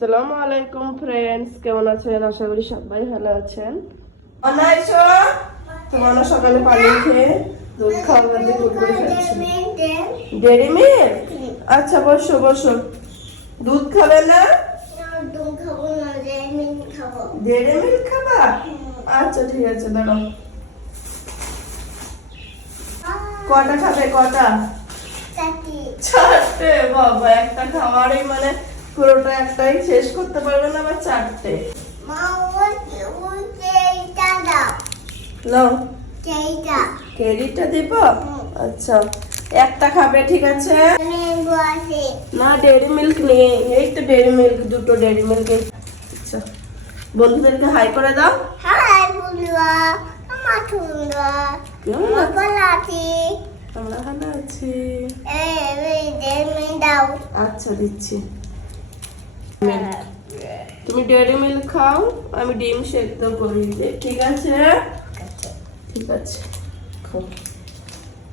আসসালামু আলাইকুম ফ্রেন্ডস, কেমন আছেন? আশা করি সবাই ভালো আছেন। অনাইছো তোমার সকালে পানি খেয়ে দুধ খাওয়া বলতে কুরকুরে খাচ্ছি। Dairy Milk? আচ্ছা বসো বসো। দুধ খাবে না? দুধ খাবো না, ডেরি মিল্ক খাবো। ডেরি মিল্ক খাবা? আচ্ছা ঠিক আছে, দাঁড়াও। কটা খাবে? কটা? চারটে? বাবা, একটা খাবারই মানে পুরোটা একটাই শেষ করতে পারবে না, আবার চারটে? মা ওইটা দাও। নাও, এইটা কেরিটা দিব। আচ্ছা, একটা খাবে, ঠিক আছে? ম্যাঙ্গো আছে। না, ডেরি মিল্ক নেই। এই তো ডেরি মিল্ক, দুটো ডেরি মিল্ক। আচ্ছা, বন্ধুদেরকে হাই করে দাও। হাই বন্ধুরা, আমার বন্ধুরা কেমন আছো? ভালো আছি। আমরা ভালো আছি। এই ডেরি মিল্ক দাও। আচ্ছা, দিচ্ছি। তুমি ডেরি মিল্ক খাও, আমি ডিম সেদ্ধ করি, ঠিক আছে? ঠিক আছে, খাও।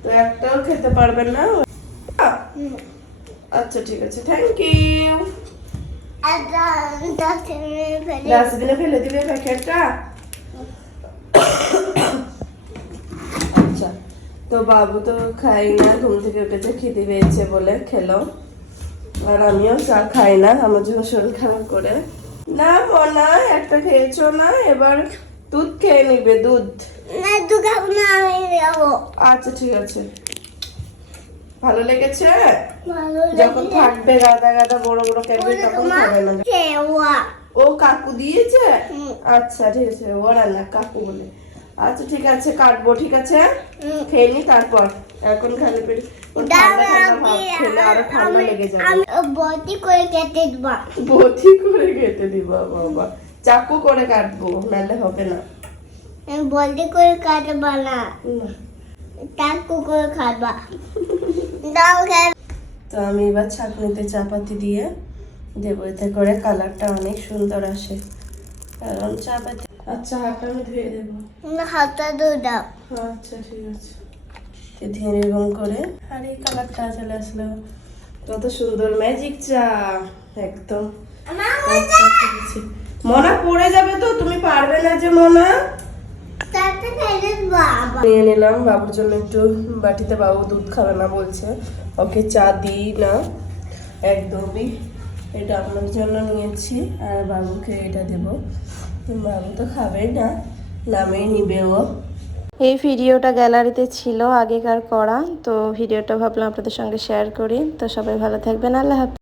তো একটাও খেতে পারবেন না? আচ্ছা ঠিক আছে, থ্যাংক ইউ। ডাস্টবিনে ফেলে দিবে প্যাকেটটা? আচ্ছা, তো বাবু তো খাই না, ঘুম থেকে উঠেছে, খিদে পেয়েছে বলে খেলো। আর আমিও চা খাই না, আমার জন্য শরীর খারাপ করে। না মনা, একটা খেয়েছো না, এবার দুধ খেয়ে নিবে। দুধ? না, দুধ খাবো না, আমি খাবো। আচ্ছা ঠিক আছে। ভালো লেগেছে? ভালো যখন থাকবে গাদা গাদা বড় বড় ক্যাডবেরি তখন খাবে না। ও কাকু দিয়েছে? আচ্ছা ঠিক আছে, ওরা না কাকু বলে। আচ্ছা ঠিক আছে, কাটবো, ঠিক আছে? খেয়ে নি তারপর। এখন খালি পেট ঠান্ডা ঠান্ডা ভাব খেলে আরো ঠান্ডা লেগে যাবে। আমি বটি করে কেটে দেবো। বটি করে কেটে দিবা? বাবা, চাকু করে কাটবো, নাহলে হবে না। আমি বটি করে কাটবো না, না। চাকু করে খাবা। দাও খাই। তো আমি এবার ছাঁকনিতে চাপাতি দিয়ে দেবো, এতে করে কালারটা অনেক সুন্দর আসে। কারণ চাপাতি। আচ্ছা, হাতটা আমি ধুয়ে দেবো। হাতটা ধুয়ে দাও। আচ্ছা ঠিক আছে, ধীরে এরকম করে। আর এই কালারটা চলে আসলো, কত সুন্দর ম্যাজিক চা একদম। আচ্ছা, ঠিক আছে। মনা পড়ে যাবে তো, তুমি পারবে না যে মনা। চাটা খেলে বাবা। নিয়ে নিলাম বাবুর জন্য একটু বাটিতে, বাবু দুধ খাবে না বলছে, ওকে চা দিই না একদমই। এটা আপনার জন্য নিয়েছি, আর বাবুকে এটা দেবো। বাবু তো খাবেই না, নামেই নিবে ও। এই ভিডিওটা গ্যালারিতে ছিল আগেকার করা, তো ভিডিওটা ভাবলাম আপনাদের সঙ্গে শেয়ার করি। তো সবাই ভালো থাকবেন, আল্লাহ হাফেজ।